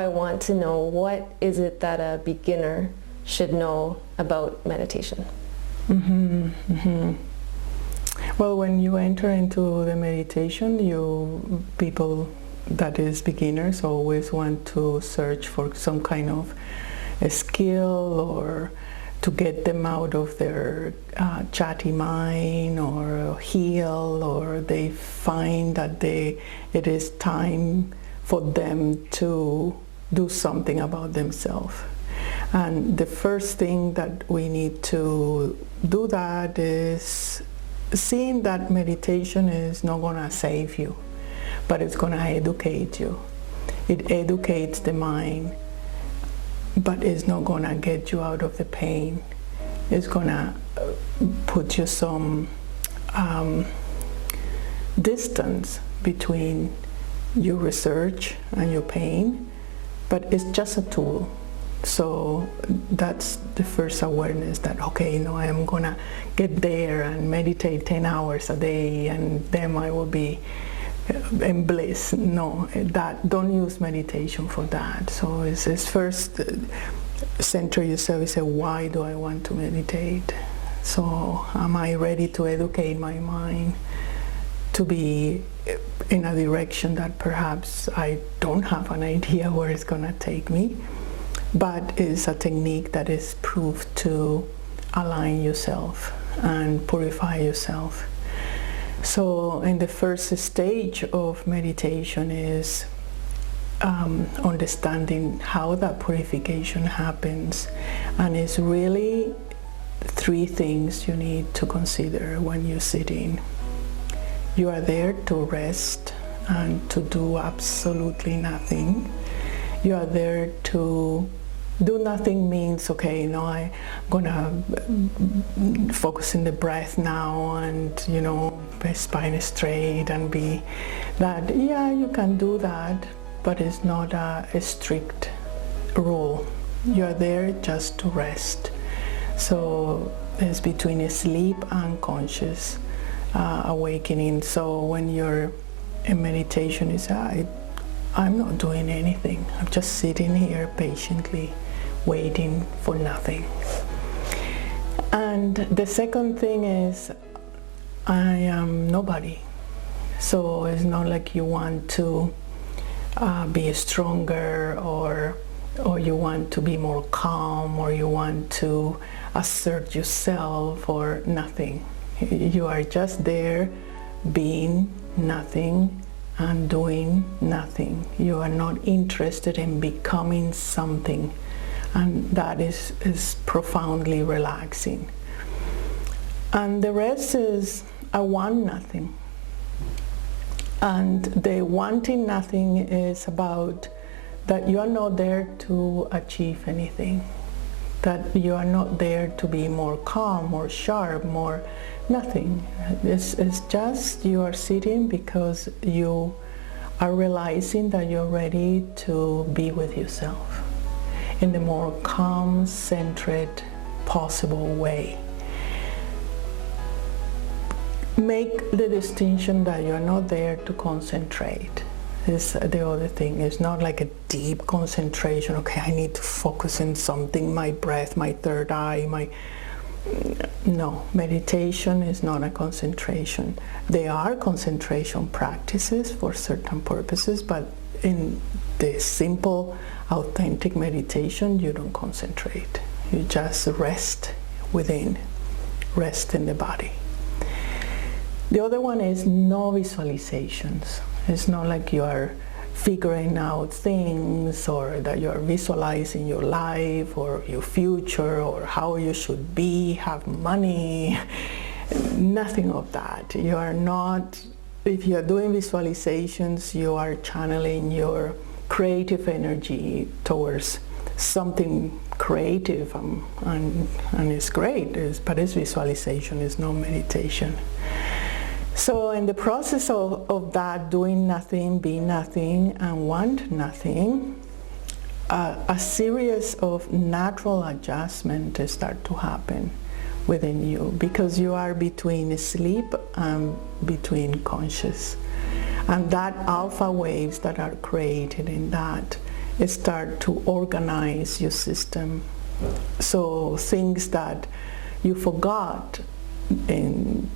I want to know, what is it that a beginner should know about meditation? Well, when you enter into the meditation, people that is beginners always want to search for some kind of a skill, or to get them out of their chatty mind, or heal, or they find that it is time for them to do something about themselves. And the first thing that we need to do that is seeing that meditation is not going to save you, but it's going to educate you. It educates the mind, but it's not going to get you out of the pain. It's going to put you some distance between your research and your pain, but it's just a tool. So that's the first awareness that, okay, I am going to get there and meditate 10 hours a day and then I will be in bliss. No, don't use meditation for that. So it's first center yourself and say, why do I want to meditate? So am I ready to educate my mind to be in a direction that perhaps I don't have an idea where it's going to take me, but it's a technique that is proved to align yourself and purify yourself. So in the first stage of meditation is understanding how that purification happens, and it's really 3 things you need to consider when you're sitting. You are there to rest and to do absolutely nothing. You are there to do nothing means, okay, I'm gonna focus in the breath now and, spine straight and be that. Yeah, you can do that, but it's not a strict rule. You're there just to rest. So it's between sleep and conscious awakening. So when you're in meditation, I'm not doing anything. I'm just sitting here patiently, waiting for nothing. And the second thing is, I am nobody. So it's not like you want to be stronger, or you want to be more calm, or you want to assert yourself, or nothing. You are just there being nothing and doing nothing. You are not interested in becoming something, and that is profoundly relaxing. And the rest is, I want nothing. And the wanting nothing is about that you are not there to achieve anything, that you are not there to be more calm, more sharp, more nothing. It's just you are sitting because you are realizing that you're ready to be with yourself in the more calm, centered, possible way. Make the distinction that you're not there to concentrate. Is the other thing. It's not like a deep concentration. Okay, I need to focus on something, my breath, my third eye, No, meditation is not a concentration. They are concentration practices for certain purposes, but in the simple, authentic meditation, you don't concentrate. You just rest within, rest in the body. The other one is no visualizations. It's not like you are figuring out things, or that you are visualizing your life or your future or how you should be, have money. Nothing of that. You are not, if you are doing visualizations, you are channeling your creative energy towards something creative, and it's great, but it's visualization, it's no meditation. So in the process of that, doing nothing, be nothing, and want nothing, a series of natural adjustments start to happen within you, because you are between sleep and between conscious. And that alpha waves that are created in that start to organize your system. So things that you forgot and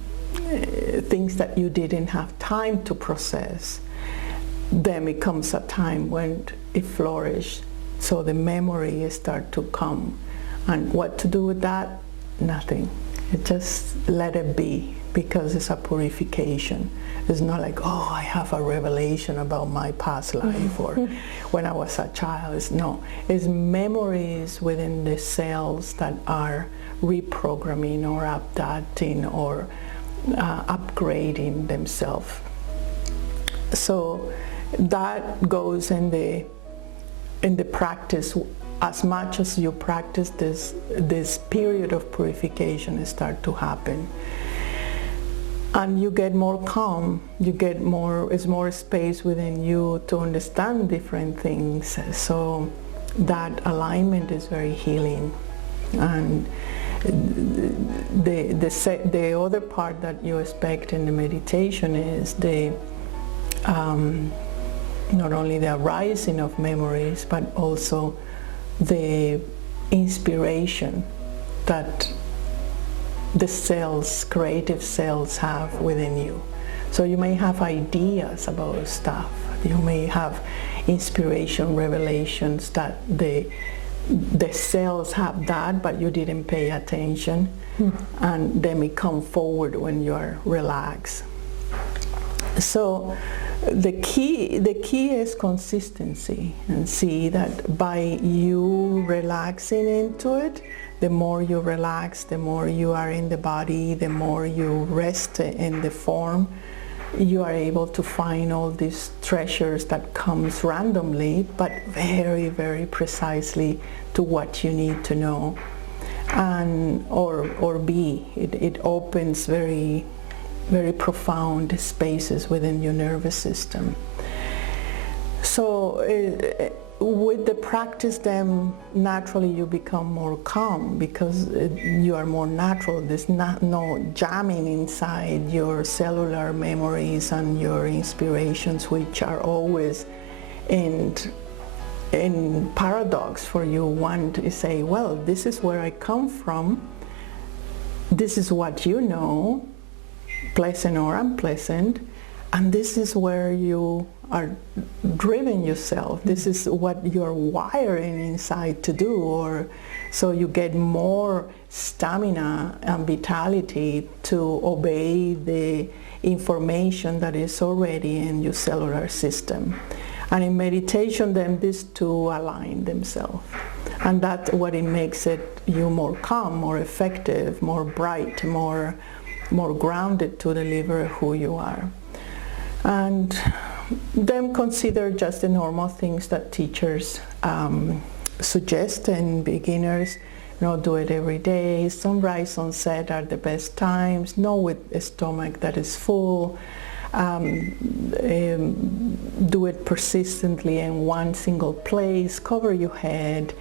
things that you didn't have time to process, then it comes a time when it flourishes. So the memory start to come. And what to do with that? Nothing. It just let it be, because it's a purification. It's not like, oh, I have a revelation about my past life or when I was a child. No, it's memories within the cells that are reprogramming or adapting or upgrading themselves. So that goes in the practice. As much as you practice this period of purification start to happen. And you get more calm, it's more space within you to understand different things. So that alignment is very healing. And the other part that you expect in the meditation is not only the arising of memories, but also the inspiration that the cells, creative cells, have within you. So you may have ideas about stuff. You may have inspiration, revelations that the cells have that, but you didn't pay attention, and they may come forward when you are relaxed. So the key is consistency, and see that by you relaxing into it, the more you relax, the more you are in the body, the more you rest in the form, you are able to find all these treasures that comes randomly, but very, very precisely to what you need to know, and or be. It opens very, very profound spaces within your nervous system. So with the practice, then naturally you become more calm, because you are more natural. There's no jamming inside your cellular memories and your inspirations, which are always in paradox for you. One to say, well, this is where I come from, this is what you know, pleasant or unpleasant, and this is where you are driven yourself. This is what you're wiring inside to do, or so you get more stamina and vitality to obey the information that is already in your cellular system. And in meditation, then these two align themselves, and that's what it makes it you more calm, more effective, more bright, more grounded to deliver who you are. And then consider just the normal things that teachers suggest in beginners. Do it every day. Sunrise, sunset are the best times. Know with a stomach that is full. Do it persistently in one single place. Cover your head.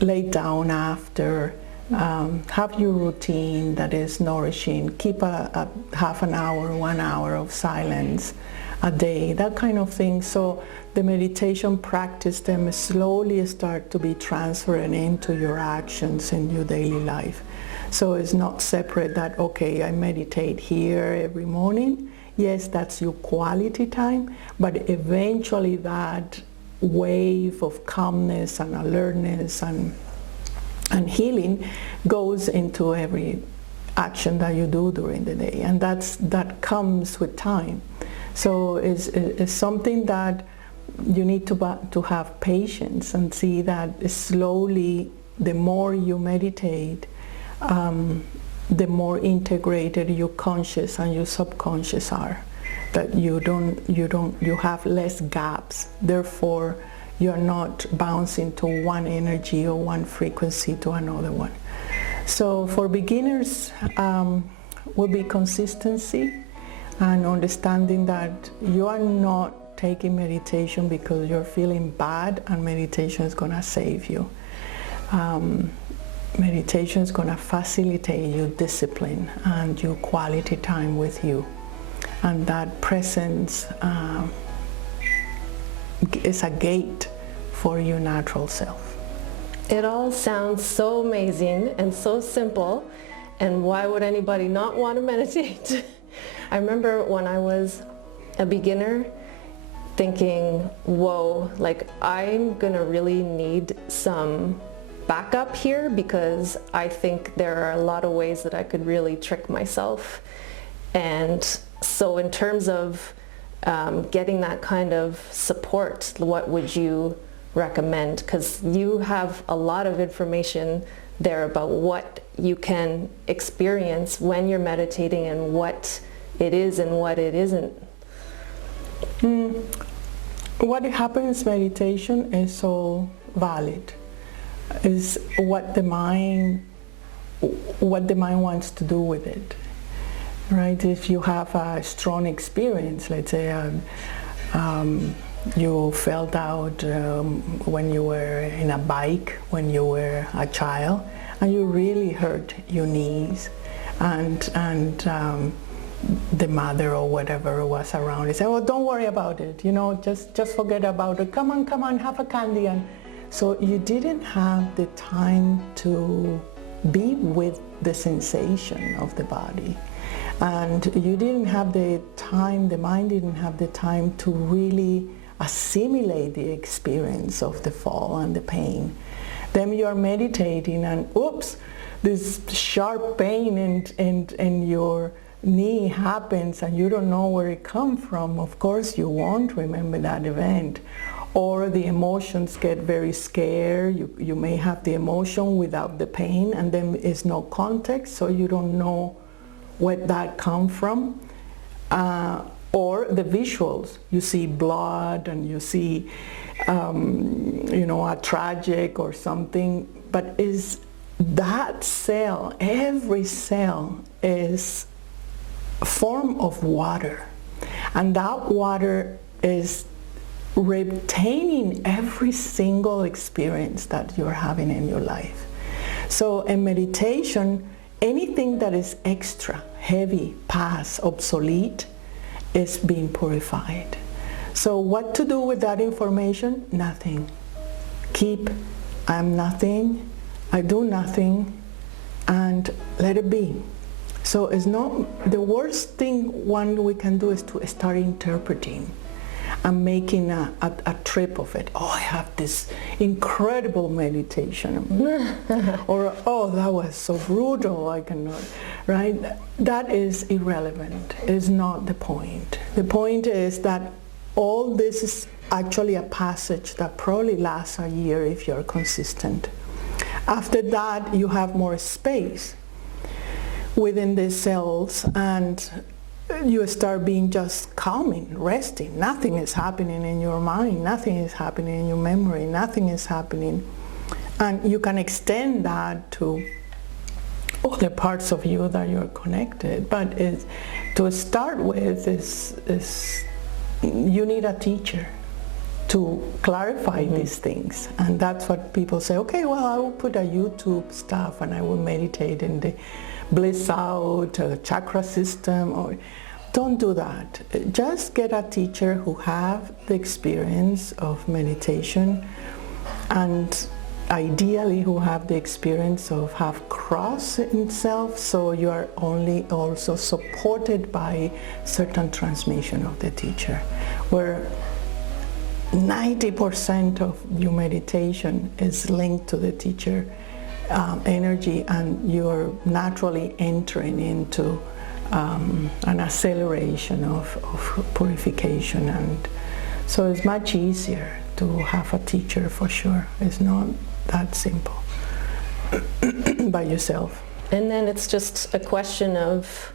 Lay down after. Have your routine that is nourishing. Keep a half an hour, 1 hour of silence a day, that kind of thing. So the meditation practice them slowly start to be transferred into your actions in your daily life. So it's not separate that, okay, I meditate here every morning. Yes, that's your quality time, but eventually that wave of calmness and alertness and healing goes into every action that you do during the day, and that comes with time. So it's something that you need to have patience and see that slowly, the more you meditate, the more integrated your conscious and your subconscious are. That you have less gaps. Therefore, you're not bouncing to one energy or one frequency to another one. So for beginners, will be consistency and understanding that you are not taking meditation because you're feeling bad and meditation is going to save you. Meditation is going to facilitate your discipline and your quality time with you. And that presence is a gate for your natural self. It all sounds so amazing and so simple, and why would anybody not want to meditate? I remember when I was a beginner thinking, whoa, like I'm gonna really need some backup here, because I think there are a lot of ways that I could really trick myself. And so in terms of getting that kind of support, what would you recommend? Because you have a lot of information there about what you can experience when you're meditating and what it is and what it isn't. What happens meditation is so valid. Is what the mind wants to do with it, right? If you have a strong experience, let's say you fell out when you were in a bike when you were a child, and you really hurt your knees, and the mother or whatever was around and said, "Oh, don't worry about it. Just forget about it. Come on, have a candy." And so you didn't have the time to be with the sensation of the body. And you didn't have the time, the mind didn't have the time to really assimilate the experience of the fall and the pain. Then you are meditating and oops, this sharp pain in your knee happens and you don't know where it comes from. Of course you won't remember that event. Or the emotions get very scared. You may have the emotion without the pain, and then there's no context, so you don't know where that comes from. Or the visuals. You see blood and you see, a tragic or something. But is that cell, every cell is a form of water. And that water is retaining every single experience that you're having in your life. So in meditation, anything that is extra, heavy, past, obsolete, is being purified. So what to do with that information? Nothing. Keep, I'm nothing, I do nothing, and let it be. So it's not, the worst thing we can do is to start interpreting. I'm making a trip of it. Oh, I have this incredible meditation. Or, oh, that was so brutal, I cannot, right? That is irrelevant. It's not the point. The point is that all this is actually a passage that probably lasts a year if you're consistent. After that, you have more space within the cells, and you start being just calming, resting. Nothing is happening in your mind, nothing is happening in your memory, nothing is happening. And you can extend that to other parts of you that you're connected. But to start with, you need a teacher to clarify these things. And that's what people say, okay, well, I will put a YouTube stuff and I will meditate in the bliss out, chakra system, or don't do that. Just get a teacher who have the experience of meditation, and ideally who have the experience of have crossed himself, so you are only also supported by certain transmission of the teacher, where 90% of your meditation is linked to the teacher energy, and you're naturally entering into an acceleration of purification. And so it's much easier to have a teacher, for sure. It's not that simple by yourself. And then it's just a question of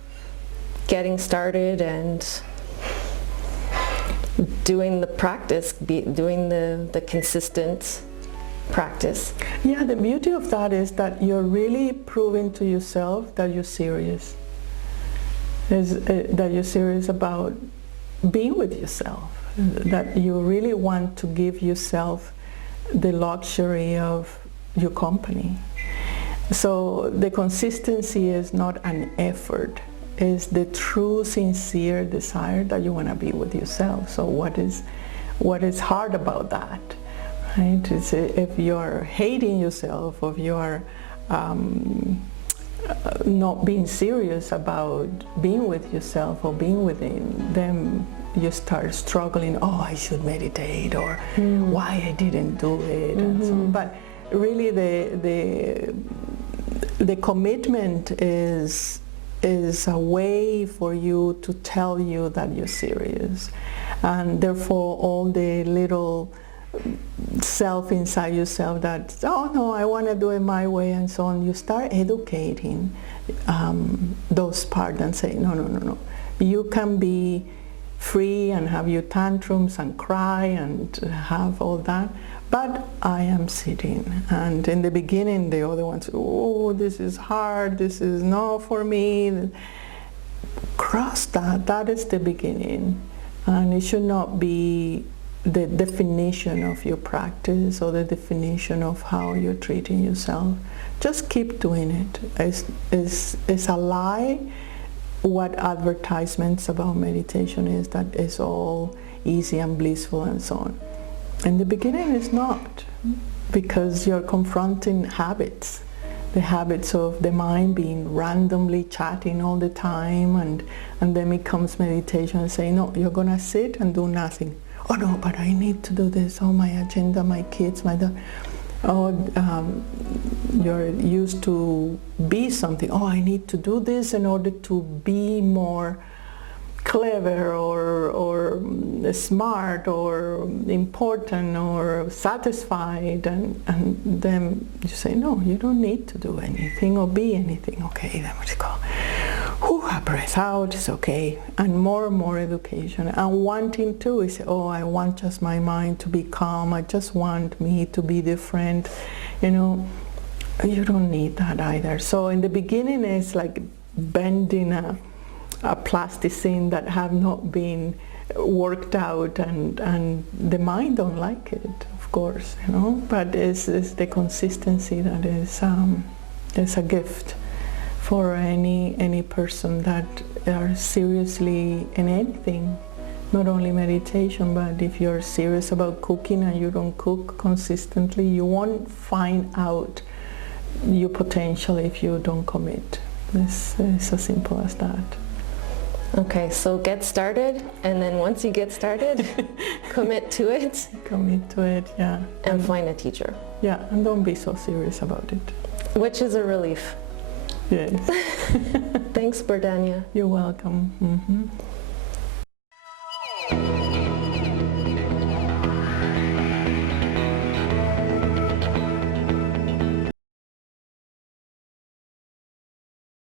getting started and doing the practice, doing the consistent practice. Yeah, the beauty of that is that you're really proving to yourself that you're serious. That you're serious about being with yourself, that you really want to give yourself the luxury of your company. So the consistency is not an effort, it's the true, sincere desire that you want to be with yourself. So what is what is hard about that, right? It's, if you're hating yourself, or if you're not being serious about being with yourself or being within, then you start struggling. Oh, I should meditate, or why I didn't do it, and so on. But really, the commitment is a way for you to tell you that you're serious, and therefore all the little self inside yourself that, oh no, I want to do it my way, and so on, you start educating those parts and say, no, you can be free and have your tantrums and cry and have all that, but I am sitting. And in the beginning, the other ones, oh, this is hard, this is not for me. Cross that is the beginning, and it should not be the definition of your practice or the definition of how you're treating yourself. Just keep doing it. It's a lie what advertisements about meditation is, that it's all easy and blissful and so on. In the beginning it's not, because you're confronting habits, the habits of the mind being randomly chatting all the time, and then it comes meditation and say, no, you're gonna sit and do nothing. Oh no, but I need to do this, oh, my agenda, my kids, my dog. Oh, you're used to be something. Oh, I need to do this in order to be more clever or smart or important or satisfied, and then you say, no, you don't need to do anything or be anything. Okay, then we go. A breath out is okay, and more education, and wanting to is, oh, I want just my mind to be calm, I just want me to be different, you know. You don't need that either. So in the beginning it's like bending a plasticine that have not been worked out, and the mind don't like it, of course, you know, but it's the consistency that is a gift for any person that are seriously in anything, not only meditation, but if you're serious about cooking and you don't cook consistently, you won't find out your potential if you don't commit. It's as simple as that. Okay, so get started, and then once you get started, commit to it. Commit to it, yeah. And find a teacher. Yeah, and don't be so serious about it. Which is a relief. Yes. Thanks, Berdhanya. You're welcome. Mm-hmm.